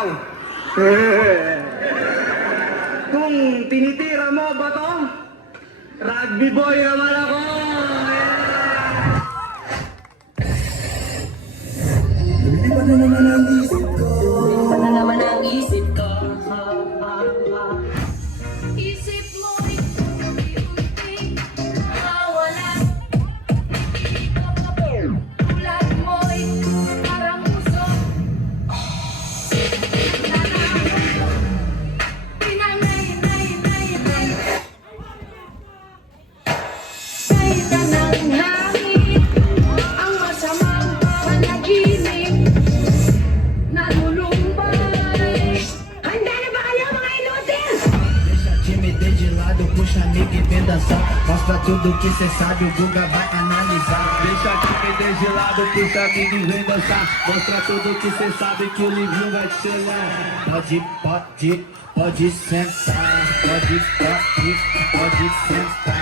ikaw. Kung tinitira mo ba to, rugby boy naman ako. Iba na naman ang isip ko. Iba na naman ang isip ko. Isip mo'y unti-unting nawawala. Tulad mo'y parang puso. Kaya ng hangin ang masamang panaginip. Nalulumbay. Handa na ba kayo mga inutil? Deixa timidez de lado, puxa amiga e vem dançar. Mostra tudo que cê sabe, o Guga vai analisar. Deixa timidez de lado, puxa amiga e vem dançar. Mostra tudo que cê sabe, que o Livinho vai te ensinar. Pode sentar. Pode sentar.